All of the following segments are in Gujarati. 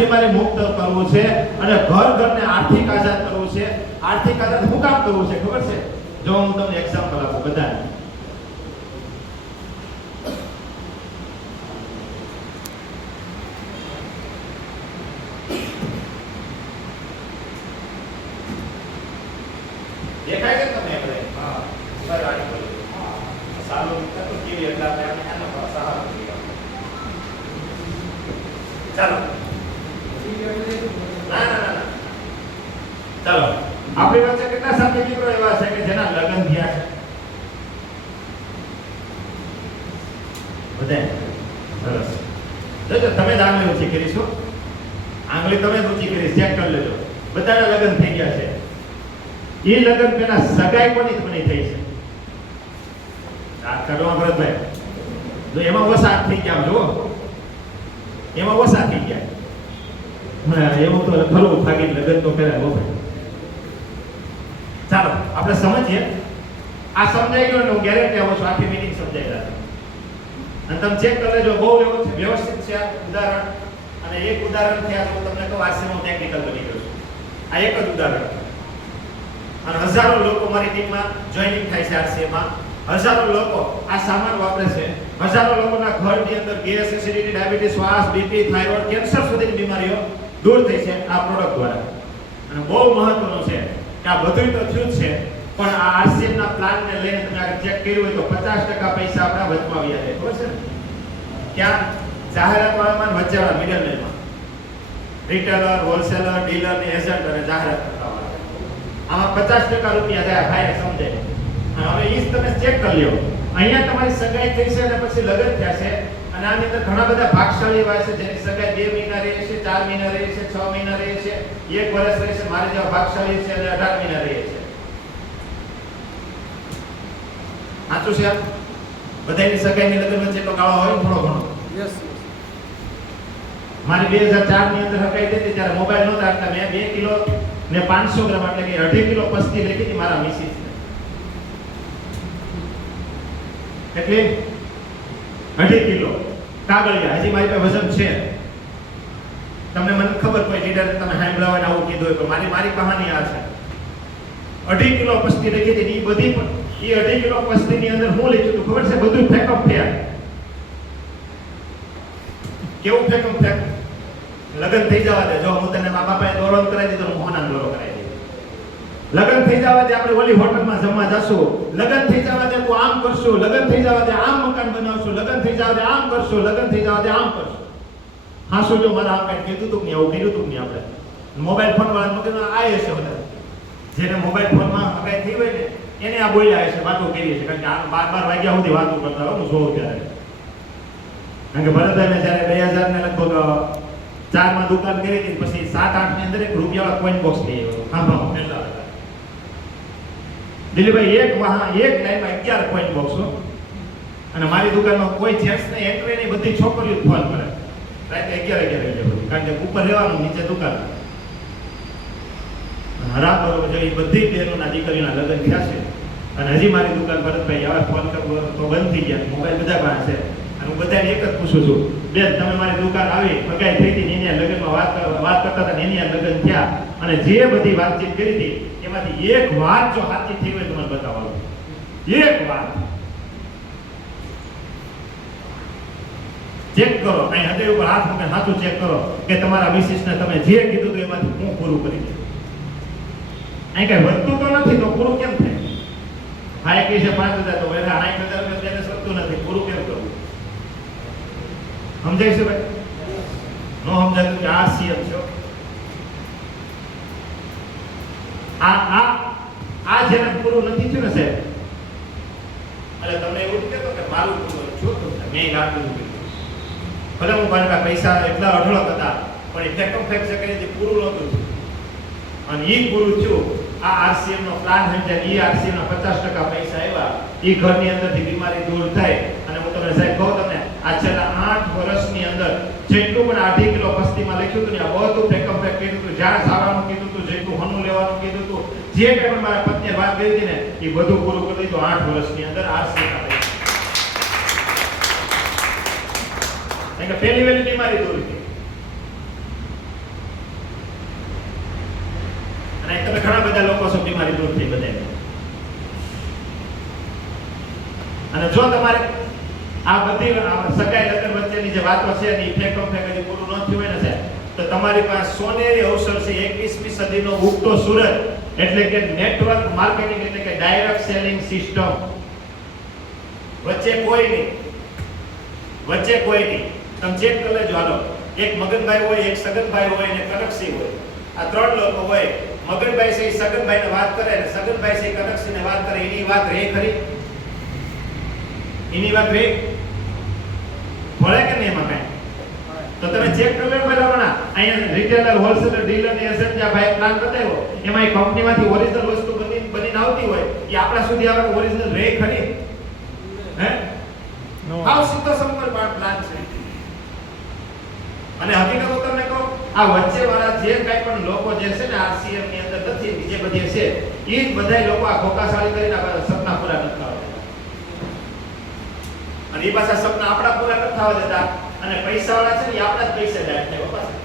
બીમારી મુક્ત કરવું છે અને ઘર ઘરને આર્થિક આઝાદ કરવું છે. આર્થિક આઝાદ શું કામ કરવું છે ખબર છે? જો હું તમને એક્ઝામ્પલ આપું બધાને. દેખાય છે તમને આપણે? હા બરાબર આની બોલો. હા સારું તો કેવી એટલે આપણે આનો સહારો લઈએ. ચાલો ના ના ના ચાલો આપણી વચ્ચે કેટલા સાથી મિત્રો એવા છે કે જેના લગ્ન થયા છે? બધા સરસ. જો તમે જ આંગળી ઊંચી કરીશો, આંગળી તમે જ ઊંચી કરી, ચેક કરી લેજો. બધાના લગ્ન થઈ ગયા છે. એ લગ્ન પેલા સગાઈ કોની બની થઈ છે? આ કરવા ભરતભાઈ જો એમાં વસાત થઈ ગયા. જો એમાં વસા થઈ ગયા. એવું તો ખરું ભાગી લગ્ન તો કર્યા હો ભાઈ. ચાલો આપણે સમજીએ. આ સમજાઈ ગયો ને હું ગેરંટી આપું છું આખી મીટિંગ સમજાઈ જાય. અને તમે ચેક કરી લેજો, બહુ વ્યવસ્થિત છે આ ઉદાહરણ. અને એક ઉદાહરણ થી હું તમને કહું આશ્રમ ટેકનિકલ બની ગયો છું. આ એક જ ઉદાહરણ. અને હજારો લોકો મારી ટીમમાં જોઈનિંગ થાય છે આરસીએમાં. હજારો લોકો આ સામાન વાપરે છે. હજારો લોકોના ઘરની અંદર ગેસ, એસિડિટી, ડાયાબિટીસ, શ્વાસ, બીપી, થાઇરોઇડ, કેન્સર સુધીની બીમારીઓ દૂર થઈ છે આ પ્રોડક્ટ દ્વારા. અને બહુ મહત્વનું છે કે આ બધું તો થયું છે, પણ આ આરસીએમ ના પ્લાનને લઈને તમે આ ચેક કર્યું હોય તો 50% પૈસા આપણા વચમાં આવ્યા છે. ખબર છે ને? ક્યાં? જાહેરાત વાળામાં, વચ્ચેવાળા મિડલમેનમાં. રિટેલર, હોલસેલર, ડીલર ને એજન્ટ અને જાહેરાત કરતા વાળા. આમાં 50% રૂપિયા જાય. ભાઈ સમજે. હવે ઈ તમે ચેક કરી લ્યો. અહીંયા તમારી સગાઈ થઈ છે અને પછી લગ્ન થયા છે. અને આની અંદર ઘણા બધા ભાગશાળી હોય છે જેની સગાઈ 2 મહિના રહે છે, 4 મહિના રહે છે, 6 મહિના રહે છે, 1 વર્ષ રહે છે. મારે જેવા ભાગશાળી છે અને 18 મહિના રહે છે. સાચું છે? બધાની સગાઈની લગ્ન વચ્ચે તો ગાળો હોય થોડો ઘણો. યસ. મારી 2004 ની અંદર હકાઈ હતી ત્યારે મોબાઈલ નહોતા એટલે મેં 2 કિલો ને 500 ગ્રામ એટલે કે 2.5 કિલો પસ્તી લખી હતી મારા મિસિસ. એટલે 2.5 કિલો કાગળિયા. હજી મારી પાસે વજન છે. તમને મને ખબર કોઈ લીડર તમે સાંભળવાને આવું કીધું હોય, પણ મારી કહાની આ છે. 2.5 કિલો પસ્તી લખી હતી. એ બધી પણ એ 2.5 કિલો પસ્તીની અંદર હું લખ્યું હતું ખબર છે? બધું ફેકઅપ ફેર. કેવું ફેકઅપ ફેર? લગ્ન થઈ જવા દે. જો હું તને મા બાપાએ દોરો કરાવી દીધો, હું હોના દોરો કરાવી દીધો. લગ્ન થઈ જવા દે, આપણે ઓલી હોટલમાં જમવા જશું. લગ્ન થઈ જવા દે, તું આમ કરશું. લગ્ન થઈ જવા દે, આમ મકાન બનાવશું. લગ્ન થઈ જવા દે, આમ કરશું. લગ્ન થઈ જવા દે, આમ કરશું. હા શું જો મારા આમ કઈ કીધું તું નહીં, આવું કર્યું તું નહીં. આપણે મોબાઈલ ફોન વાળા મગજમાં આ હશે બધા. જેને મોબાઈલ ફોનમાં હગાઈ થઈ હોય ને એને આ બોલ્યા હશે, વાતો કરી છે. કારણ કે આ 12 વાગ્યા સુધી વાતો કરતા હોય. હું જોઉં ત્યારે. કારણ કે ભરતભાઈ મેં જ્યારે 2000 ને લગભગ 4 માં દુકાન કરી હતી, પછી 7-8 ની અંદર એક રૂપિયાવાળા કોઈન બોક્સ લઈ આવ્યો. હા પહેલા દિલીપભાઈ એક લાઈનમાં 11 કોઈન બોક્સો. અને મારી દુકાનમાં કોઈ જેન્ટ્સ ને એન્ટ્રી નહીં, બધી છોકરીઓ ફોન કરે. રાતે 11 બધી. કારણ કે ઉપર રહેવાનું, નીચે દુકાન. હરા બરોબર જો એ બધી બહેનોના દીકરીના લગ્ન થયા છે. અને હજી મારી દુકાન ભરતભાઈ હવે ફોન કરવો તો બંધ થઈ ગયા. મોબાઈલ બધા પાસે છે. અને હું બધાને એક જ પૂછું છું, બેન તમે મારી દુકાન આવી હગાઈ થઈ હતી એની લગ્નમાં વાત કરતા હતા, એની લગ્ન થયા અને જે બધી વાતચીત કરી હતી એમાંથી એક વાત જો સાચી થઈ હોય તો મને બતાવો. એક વાત ચેક કરો. અહીં હૃદય ઉપર હાથ મૂકીને સાચું ચેક કરો કે તમારા મિસિસને તમે જે કીધું હતું એમાંથી હું પૂરું કરી દઉં. અહીં કઈ વધતું તો નથી તો પૂરું કેમ થાય? હા 21,000 તો એટલે 60,000 રૂપિયા શકતું નથી, પૂરું કેમ કરવું? સમજાય છે ભાઈ? નો સમજાતું કે આ સીએમ છે. આ જેને પૂરું નથી થયું ને સાહેબ, એટલે તમને એવું કહેતો કે મારું પૂરું છું તો મેં લાગતું ભલે હું મારા પૈસા એટલા અઢળક હતા પણ એ ફેકમ ફેક શકે પૂરું નહોતું અને એ પૂરું થયું. આ આરસીએમ નો પ્લાન સમજાય. એ આરસીએમ ના 50% પૈસા આવ્યા. એ ઘરની અંદરથી બીમારી દૂર થાય. અને હું તમને સાહેબ કહું, તમને આ છેલ્લા 8 વર્ષની અંદર જેટલું પણ 2.5 કિલો પસ્તીમાં લખ્યું હતું ને આ બધું ફેકમ ફેક કીધું હતું. જ્યાં સાવાનું કીધું હતું, જેટલું હનું લેવાનું કીધું હતું, જે કંઈ પણ મારા પત્નીએ વાત કરી હતી ને એ બધું પૂરું કરી દીધું 8 વર્ષની અંદર આરસીએમ ના પૈસા. પહેલી વહેલી બીમારી દૂર થઈ. તમે ઘણા બધા લોકો છો બીમારી દૂર થઈ બધાય. અને જો તમારે આ બધી સગાઈ લગ્ન વચ્ચેની જે વાતો છે એની ફેંકો હજી પૂરું ન થયું હોય ને સાહેબ, તો તમારી પાસે સોનેરી અવસર છે. 21મી સદીનો ઉગતો સૂરજ એટલે કે નેટવર્ક માર્કેટિંગ એટલે કે ડાયરેક્ટ સેલિંગ સિસ્ટમ. વચ્ચે કોઈ નહીં. તમે ચેક કરી લેજો. હાલો, એક મગનભાઈ હોય, એક સગનભાઈ હોય ને કનકસિંહ હોય. આ ત્રણ લોકો હોય. મગનભાઈ છે સગનભાઈને વાત કરે ને સગનભાઈ છે કનકસિંહને વાત કરે. એની વાત રે ખરી? એની વાત રે ભળે કે નહીં? એમાં કાંઈ તો તમે ચેક કરી લો પહેલા. અહીંયા રિટેલર, હોલસેલર, ડીલર ની એસેટ જે ભાઈ પ્લાન બતાવ્યો એમાં એ કંપનીમાંથી ઓરિજિનલ વસ્તુ બનીને આવતી હોય એ આપણા સુધી આવે તો ઓરિજિનલ રે ખરી? હે? હાવ સીધો સંપર્ક પ્લાન છે. અને હકીકત હું તમને કહું, આ વચ્ચે વાળા જે કાઈ પણ લોકો જે છે ને આરસીએમ ની અંદર નથી, બીજે બધે છે, એ જ બધાય લોકો આ ખોકાશાળી કરીને આ સપના પૂરા નથી થવા દેતા. અને એ પાછા સપના આપણા પૂરા નથી થવા દેતા. અને પૈસા વાળા છે ને એ આપણા જ પૈસે જાય થાય. પાછા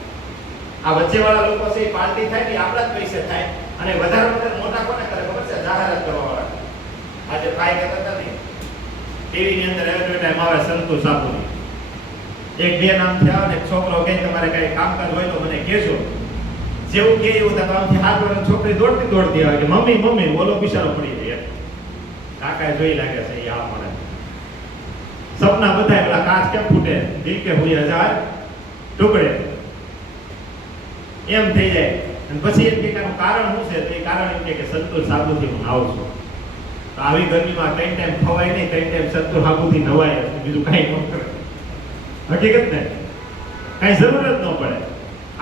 આ વચ્ચે વાળા લોકો છે એ પાર્ટી થાય ને આપણા જ પૈસે થાય. અને વધારે મોટા કોને કરે ખબર છે? જાહેરાત કરવા વાળા. આજે ભાઈ કહેતા હતા ને ટીવી ની અંદર એડવર્ટાઇઝ આવે સંતોષ સાબુની. એક બે નામ થયા ને છોકરો કે તમારે કઈ કામકાજ હોય તો મને કહેજો. જેવું કે એવું તમારાથી હાથ વર્ષની છોકરી દોડતી આવે કે મમ્મી મમ્મી બોલો બિચારો પડી જાય. કાકા જોઈ લાગે છે એ આ મને સપના બધા પેલા કાચ કેમ ફૂટે, દિલ કે હુઈ હજાર ટુકડે એમ થઈ જાય. અને પછી એમ કે કારણ શું છે? તો એ કારણ એમ કે સંતોષ સાબુથી હું નાવું છું. તો આવી ગરમીમાં કઈ ટાઈમ ખવાય નહીં, કઈ ટાઈમ સંતોષ સાબુથી નવાય, બીજું કઈ ન કરે. હકીકત ને કઈ જરૂર જ ન પડે.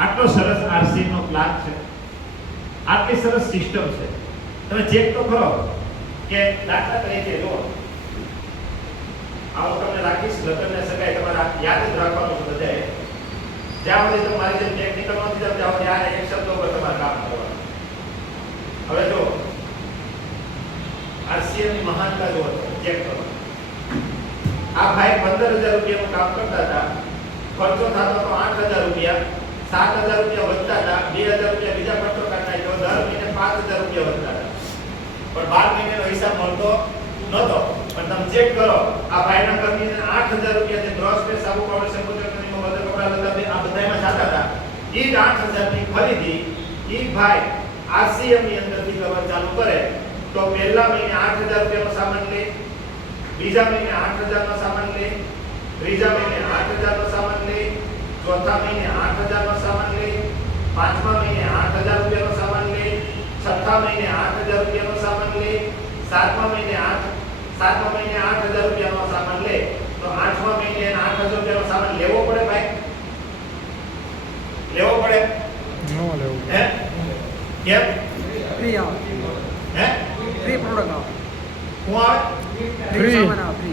આટલો સરસ આરસી નો પ્લાન છે, આટલી સરસ સિસ્ટમ છે. તમે ચેક તો કરો કે દાખલા તરીકે જો આવું તમને રાખીશ, લગ્નને સગાઈ તમારે યાદ જ રાખવાનું છે બધાએ. જ્યાં સુધી તમારી જેમ ટેકનિકલ નથી જતા ત્યાં સુધી આ એક શબ્દ ઉપર તમારે કામ કરવાનું. હવે જો આરસીએમ ની મહાનતા જો ચેક કરો. આ ભાઈ 15000 રૂપિયાનું કામ કરતા હતા, ખર્ચો થતો હતો 8000 રૂપિયા, 7000 રૂપિયા વધતા હતા, 2000 રૂપિયા બીજા ખર્ચો કાઢતા હતો, દર મહિને 5000 રૂપિયા વધતા હતા. પણ 12 મહિનાનો હિસાબ મળતો નહોતો. પણ તમે ચેક કરો, આ ભાઈના ઘરની 8000 રૂપિયા જે ગ્રોસ પે, સાબુ, પાવડર, શેમ્પુ, ચટણી, વગર કપડા લતા આ બધામાં જતા હતા. એ જ 8000 ની ખરીદી એ ભાઈ આરસીએમ ની અંદરથી કરવાનું ચાલુ કરે તો પહેલા મહિને 8000 રૂપિયાનો સામાન લે, બીજા મહિને 8000 નો સામાન લે, ત્રીજા મહિને 8000 નો સામાન લે, ચોથા મહિને 8000 નો સામાન લે, પાંચમા મહિને 8000 રૂપિયાનો સામાન લે, છઠ્ઠા મહિને 8000 રૂપિયાનો સામાન લે, સાતમા મહિને 8000 રૂપિયાનો સામાન લે. તો આઠમા મહિને 8000 રૂપિયાનો સામાન લેવો પડે ભાઈ? લેવો પડે? નો લેવું. હે? કેમ? ફ્રી આવે. હે? ફ્રી પ્રોડક્ટ આવે. હું આવે? ફ્રી સામાન આવે.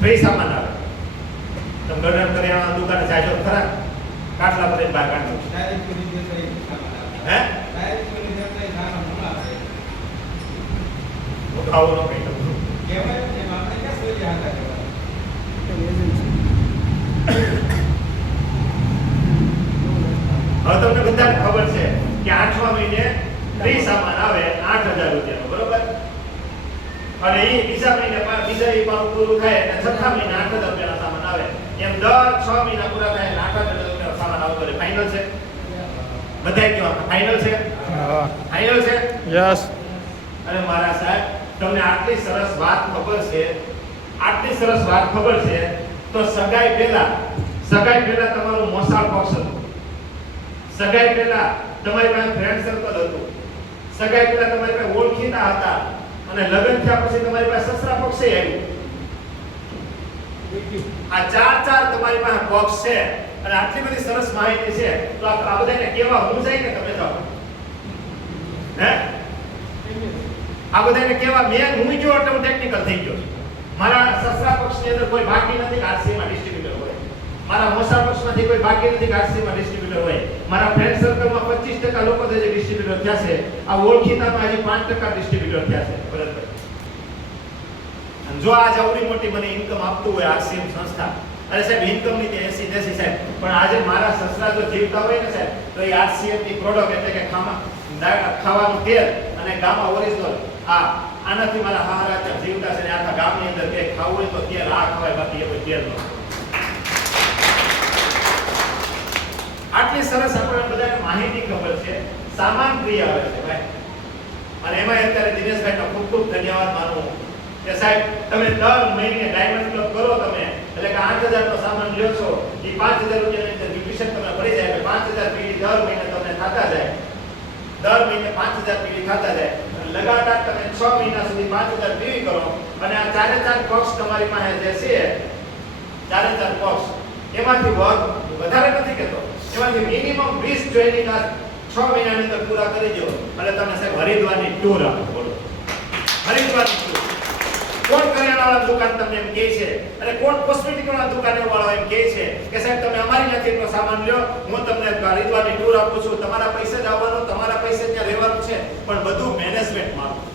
ફ્રી સામાન આવે. તમે ગરમ કરિયાણા દુકાને જાજો ખરા? કાટલા પર બહાર કાઢો. હે? આવો નો કઈ તમને. હવે તમને બધાને ખબર છે કે 8મા મહિને ફ્રી સામાન આવે 8000 રૂપિયાનો, બરોબર? અને એ બીજા મહિને બીજા એ પાછું પૂરું થાય એટલે છઠ્ઠા મહિને 8000 રૂપિયાનો સામાન આવે. એમ દર 6 મહિના પૂરા થાય એટલે 8000 રૂપિયાનો સામાન આવતો રહે. ફાઇનલ છે? બધાય કયો ફાઇનલ છે? હા. ફાઇનલ છે? યસ. અને મારા સાહેબ તમને આટલી સરસ વાત ખબર છે, આટલી સરસ વાત ખબર છે તો સગાઈ પહેલા તમારું મોસાળ પક્ષ હતું. સગાઈ પહેલા તમારી પાસે ફ્રેન્ડ સર્કલ હતું. સગાઈ પહેલા તમારી પાસે ઓળખીતા હતા. અને લગ્ન થયા પછી તમારી પાસે સસરા પક્ષે આવ્યું. આ ચાર તમારી પાસે પક્ષ છે અને આટલી બધી સરસ માહિતી છે તો આ બધાને કેવા હું જાય કે તમે જાઓ. હે? આ બધાને કેવા મેં હું જો એટલે હું ટેકનિકલ થઈ ગયો છું. મારા સસરા પક્ષની અંદર કોઈ બાકી નથી આરસીમાં ડિસ્ટ્રીબ્યુટર હોય. મારા મોસા પક્ષમાંથી કોઈ બાકી નથી આરસીમાં ડિસ્ટ્રીબ્યુટર હોય. મારા ફ્રેન્ડ સર્કલમાં 25% લોકો જે ડિસ્ટ્રીબ્યુટર થયા છે, આ ઓળખીતામાં હજી 5% ડિસ્ટ્રીબ્યુટર થયા છે. બરાબર? અને જો આ જવડી મોટી મને ઇન્કમ આપતું હોય આરસીએમ સંસ્થા, અરે સાહેબ ઇન્કમ ની 80-80 સાહેબ, પણ આજે મારા સસરા જો જીવતા હોય ને સાહેબ તો એ આરસીએમ ની પ્રોડક્ટ એટલે કે ખાવાનું તેલ અને ગામા ઓરિજિનલ આનાથી મારા હારા જીવતા છે ને આખા ગામની અંદર કે ખાવું હોય તો તેલ આ ખવાય, બાકી એ કોઈ તેલ ન. આટલી સરસ આપણને બધાને માહિતી ખબર છે. સામાન ક્રિયા આવે છે ભાઈ, અને એમાં અત્યારે દિનેશભાઈનો ખૂબ ખૂબ ધન્યવાદ માનું કે સાહેબ તમે દર મહિને ડાયમંડ ક્લબ કરો તમે, એટલે કે 8000 નો સામાન લ્યો છો, એ 5000 રૂપિયાની અંદર ન્યુટ્રિશન તમને પડી જાય, એટલે 5000 પીડી દર મહિને તમને થતા જાય, દર મહિને 5000 પીડી થતા જાય. લગાતાર તમે 6 મહિના સુધી 5000 પીવી કરો, અને આ ચારે ચાર બોક્સ તમારી પાસે જે છે, ચારે ચાર બોક્સ એમાંથી વધારે નથી કહેતો, એમાંથી મિનિમમ 20 ટ્રેનિંગ આ 6 મહિનાની અંદર પૂરા કરી દો, એટલે તમને સાહેબ હરિદ્વારની ટૂર આપો. બોલો, હરિદ્વારની ટૂર. કોણ કરિયાણાવાળા દુકાન તમને એમ કહે છે, અને કોણ કોસ્મેટિકવાળા દુકાનવાળો એમ કહે છે કે સાહેબ તમે અમારી ત્યાંથી એટલો સામાન લ્યો, હું તમને હરિદ્વારની ટૂર આપું છું, તમારા પૈસે જ આવવાનું, તમારા પૈસે ત્યાં રહેવાનું છે, પણ બધું મેનેજમેન્ટ મારું.